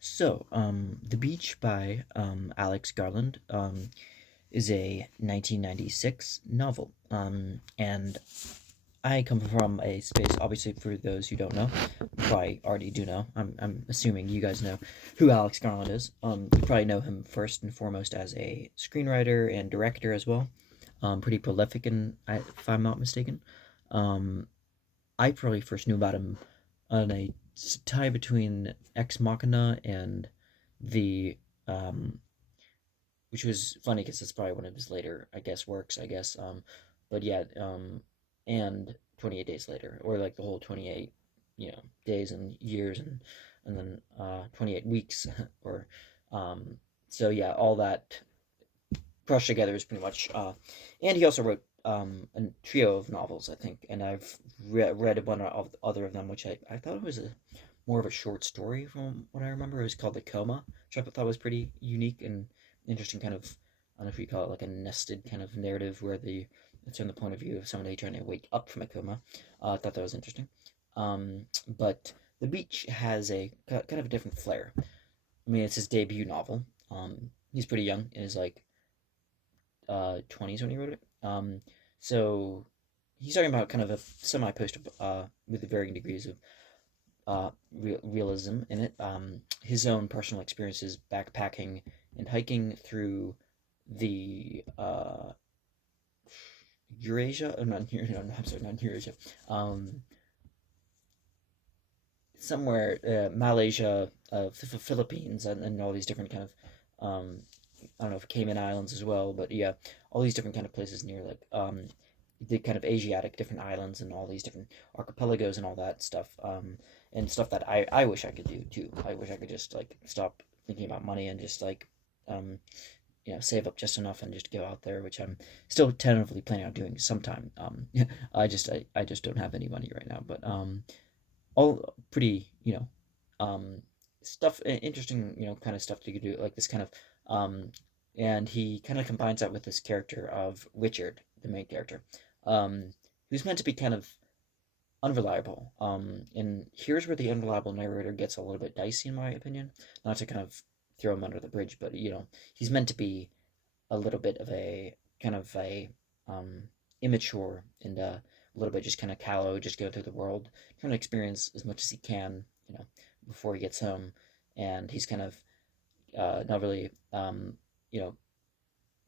The Beach by Alex Garland is a 1996 novel. And I come from a space, obviously, for those who don't know, probably already do know. I'm assuming you guys know who Alex Garland is. You probably know him first and foremost as a screenwriter and director as well. Pretty prolific, if I'm not mistaken. Um, I probably first knew about him on a tie between Ex Machina and the which was funny because it's probably one of his later, I guess, works. I guess, but yeah, and 28 Days Later, or like the whole 28, days and years, and then 28 weeks, or so yeah, all that crushed together is pretty much. And he also wrote a trio of novels, I think, and I've read one of other of them, which I thought it was a more of a short story from what I remember. It was called The Coma, which I thought was pretty unique and interesting. Kind of, I don't know if you call it like a nested kind of narrative where it's from the point of view of somebody trying to wake up from a coma. I thought that was interesting. But The Beach has a kind of a different flair. I mean, it's his debut novel. He's pretty young in his like 20s when he wrote it. So he's talking about kind of a semi post with varying degrees of realism in it. His own personal experiences backpacking and hiking through the Eurasia, not Eurasia, no, I'm sorry, not Eurasia. Um, Somewhere Malaysia, Philippines, and all these different kind of I don't know if Cayman Islands as well, but yeah, all these different kind of places near like the kind of Asiatic different islands and all these different archipelagos and all that stuff. And stuff that I wish I could do too. I wish I could just like stop thinking about money and just like um save up just enough and just go out there, which I'm still tentatively planning on doing sometime. I just don't have any money right now, but all pretty, um, stuff, interesting, kind of stuff to do, like this kind of, and he kind of combines that with this character of Richard, the main character, um, who's meant to be kind of unreliable. And here's where the unreliable narrator gets a little bit dicey, in my opinion. Not to kind of throw him under the bridge, but he's meant to be a little bit of a kind of a um, immature and a little bit just kind of callow, just go through the world, trying to experience as much as he can, before he gets home. And he's kind of not really, you know,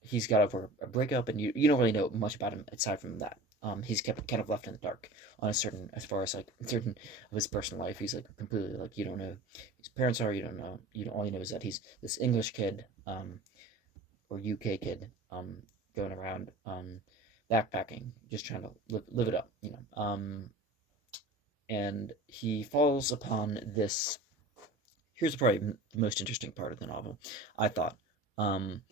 he's got over a breakup, and you don't really know much about him aside from that. He's kept kind of left in the dark on a certain, as far as like certain of his personal life. He's like completely like you don't know his parents are. You don't know. You don't, all you know is that he's this English kid, or UK kid, going around backpacking, just trying to live it up, and he falls upon this. Here's probably the most interesting part of the novel, I thought. And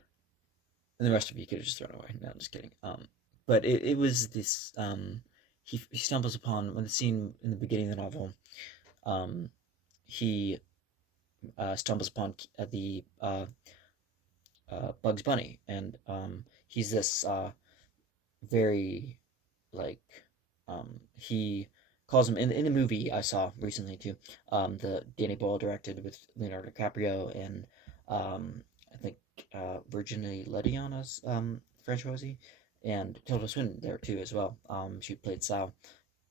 the rest of you could have just thrown away. No, I'm just kidding. But it was this. He stumbles upon when the scene in the beginning of the novel. Um, he stumbles upon the Bugs Bunny, and he's this very like he calls him in the movie I saw recently too. The Danny Boyle directed with Leonardo DiCaprio and I think Virginie Lediana's French Rosie, and Tilda Swinton there too as well. She played Sal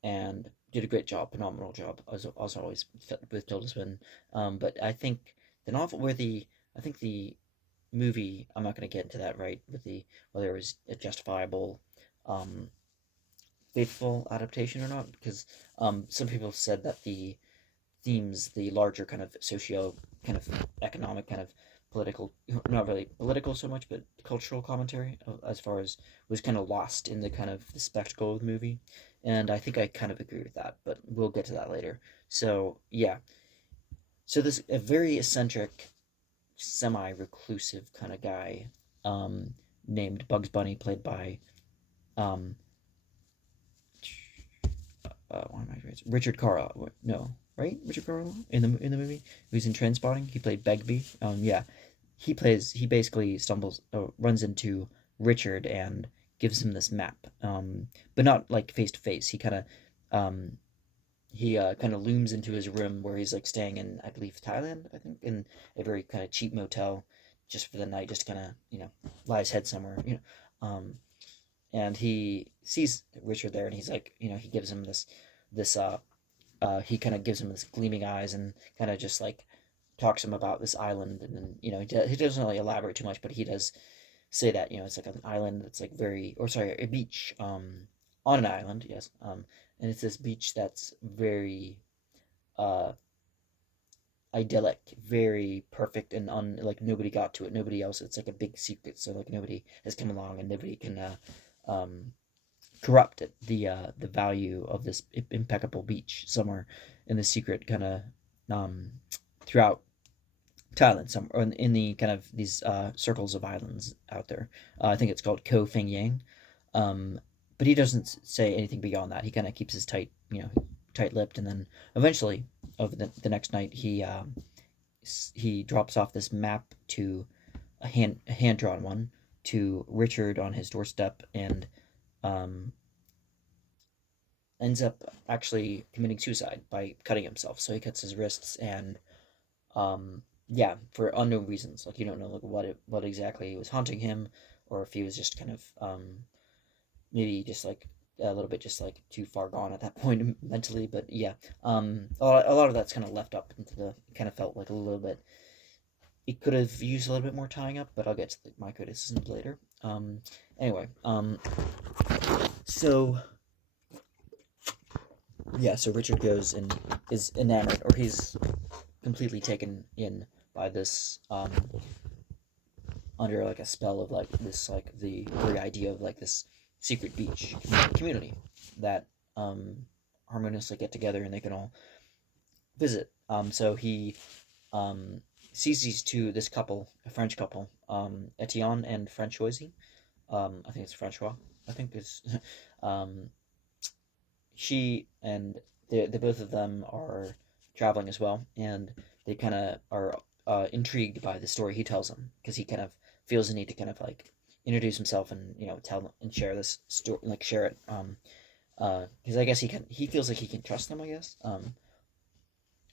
and did a great job, phenomenal job. I was also always with Tilda Swinton. But I think the novel where the I think the movie, I'm not going to get into that, right, with the whether it was a justifiable um faithful adaptation or not, because some people said that the themes, the larger kind of socio kind of economic kind of political, not really political so much, but cultural commentary as far as was kind of lost in the kind of the spectacle of the movie. And I think I kind of agree with that, but we'll get to that later. So yeah, so this a very eccentric, semi-reclusive kind of guy, um, named Bugs Bunny, played by um, why am I Richard Carl? No, right? Richard Carl in the movie. Who's in Trainspotting? He played Begbie. Yeah, he basically stumbles, runs into Richard and gives him this map. But not like face to face. He kind of, um, he kind of looms into his room where he's like staying in, I believe, Thailand, I think, in a very kind of cheap motel, just for the night, just kind of, lie his head somewhere, and he sees Richard there, and he's like, he gives him this he kind of gives him this gleaming eyes, and kind of just like talks to him about this island, and then he doesn't really elaborate too much, but he does say that it's like an island that's like very, or sorry, a beach, on an island, yes, and it's this beach that's very uh idyllic, very perfect, and like nobody got to it, nobody else. It's like a big secret, so like nobody has come along, and nobody can um corrupt it, the value of this impeccable beach somewhere in the secret kind of um throughout Thailand, some or in the kind of these circles of islands out there. I think it's called Koh Phangan Yang. But he doesn't say anything beyond that. He kind of keeps his tight-lipped, and then eventually, over the next night, he drops off this map to a hand drawn one to Richard on his doorstep, and um, ends up actually committing suicide by cutting himself. So he cuts his wrists, and yeah, for unknown reasons. Like you don't know like what exactly was haunting him, or if he was just kind of maybe just like a little bit just like too far gone at that point mentally. But yeah, a lot of that's kind of left up into the, kind of felt like a little bit, it could have used a little bit more tying up, but I'll get to my criticisms later. Anyway, so yeah, so Richard goes and is enamored, or he's completely taken in by this, under like a spell of like this, like the very idea of like this secret beach community that harmoniously get together, and they can all visit. So he um sees this couple, a French couple, Etienne and Francoise. I think it's Francois. I think it's um she and the both of them are traveling as well, and they kind of are intrigued by the story he tells them, because he kind of feels the need to kind of like introduce himself, and tell and share this story, like share it, because I guess he feels like he can trust them, I guess,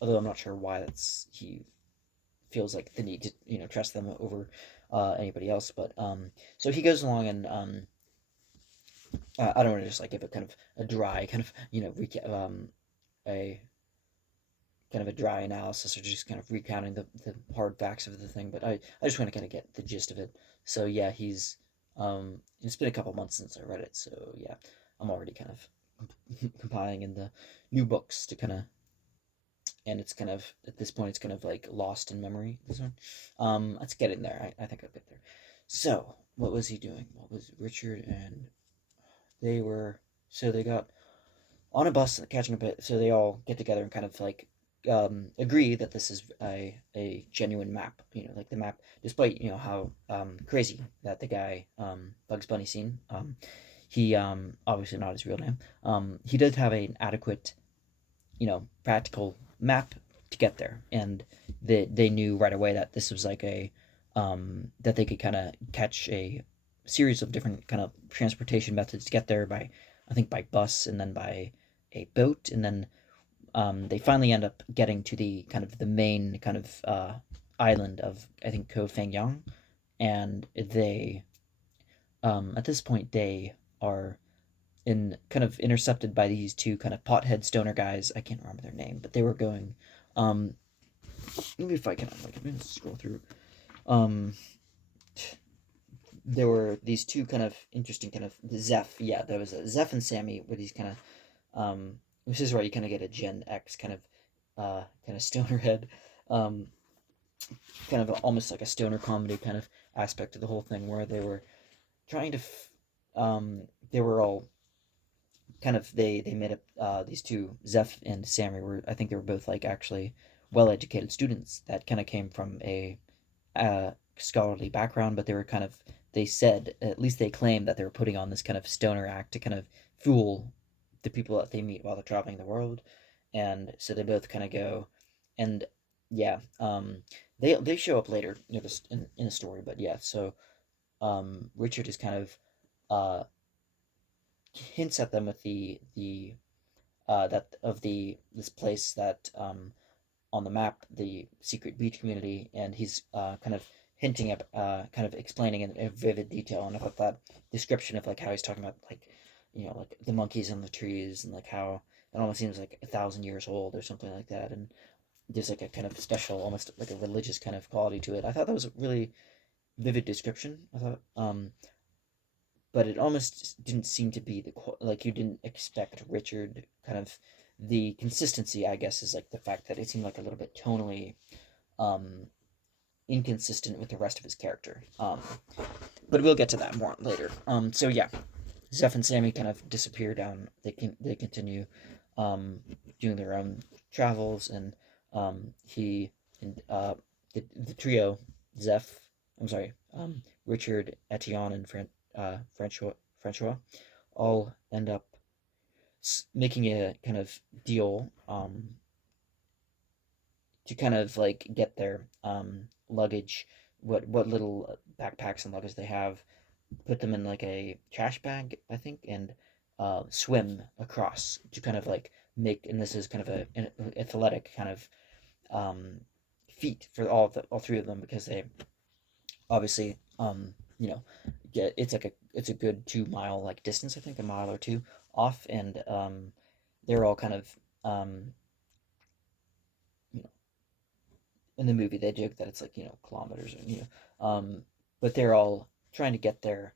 although I'm not sure why that's he feels like the need to trust them over anybody else, but so he goes along, and I don't want to just like give a kind of a dry kind of a kind of a dry analysis, or just kind of recounting the hard facts of the thing, but I just want to kind of get the gist of it. So yeah, it's been a couple months since I read it, so yeah, I'm already kind of compiling in the new books to kind of, and it's kind of, at this point it's kind of like lost in memory, this one. Let's get in there. I think I'll get there. So what was he doing? What was Richard and they were, so they got on a bus catching a bit, so they all get together and kind of like agree that this is a genuine map, like the map, despite how crazy that the guy, Bugs Bunny scene, he obviously not his real name, he did have an adequate practical map to get there, and they knew right away that this was like a that they could kind of catch a series of different kind of transportation methods to get there, by I think by bus, and then by a boat, and then they finally end up getting to the kind of the main kind of island of, I think, Koh Phangan, and they at this point they are in kind of intercepted by these two kind of pothead stoner guys. I can't remember their name, but they were going. Um, maybe if I can like, I'm gonna scroll through. Um, there were these two kind of interesting kind of Zeph. Yeah, there was a Zeph and Sammy were these kind of this is where you kind of get a Gen X kind of stoner head, um, kind of almost like a stoner comedy kind of aspect to the whole thing, where they were trying to they were all kind of, they made up, these two, Zeph and Sammy, were, I think they were both like actually well educated students that kind of came from a scholarly background, but they were kind of, they said, at least they claimed, that they were putting on this kind of stoner act to kind of fool the people that they meet while they're traveling the world. And so they both kind of go, and yeah, they show up later, this in the story, but yeah, so Richard is kind of uh hints at them with the that of the this place that on the map, the secret beach community, and he's kind of hinting at, kind of explaining in vivid detail. And I thought that description of like how he's talking about like, like the monkeys in the trees and like how it almost seems like 1,000 years old or something like that. And there's like a kind of special, almost like a religious kind of quality to it. I thought that was a really vivid description. I thought, but it almost didn't seem to be like you didn't expect Richard kind of the consistency. I guess is like the fact that it seemed like a little bit tonally um, inconsistent with the rest of his character. But we'll get to that more later. So yeah, Zeph and Sammy kind of disappear down. They continue doing their own travels, and he and the trio, Zeph, I'm sorry, Richard, Etienne, and Francois, all end up making a kind of deal to kind of like get their luggage, what little backpacks and luggage they have, put them in like a trash bag, I think, and swim across to kind of like make. And this is kind of an athletic kind of um, feat for all three of them because they obviously you know get it's a good 2 mile like distance, I think a mile or two off, and they're all kind of um, you know in the movie they joke that it's like kilometers, but they're all trying to get there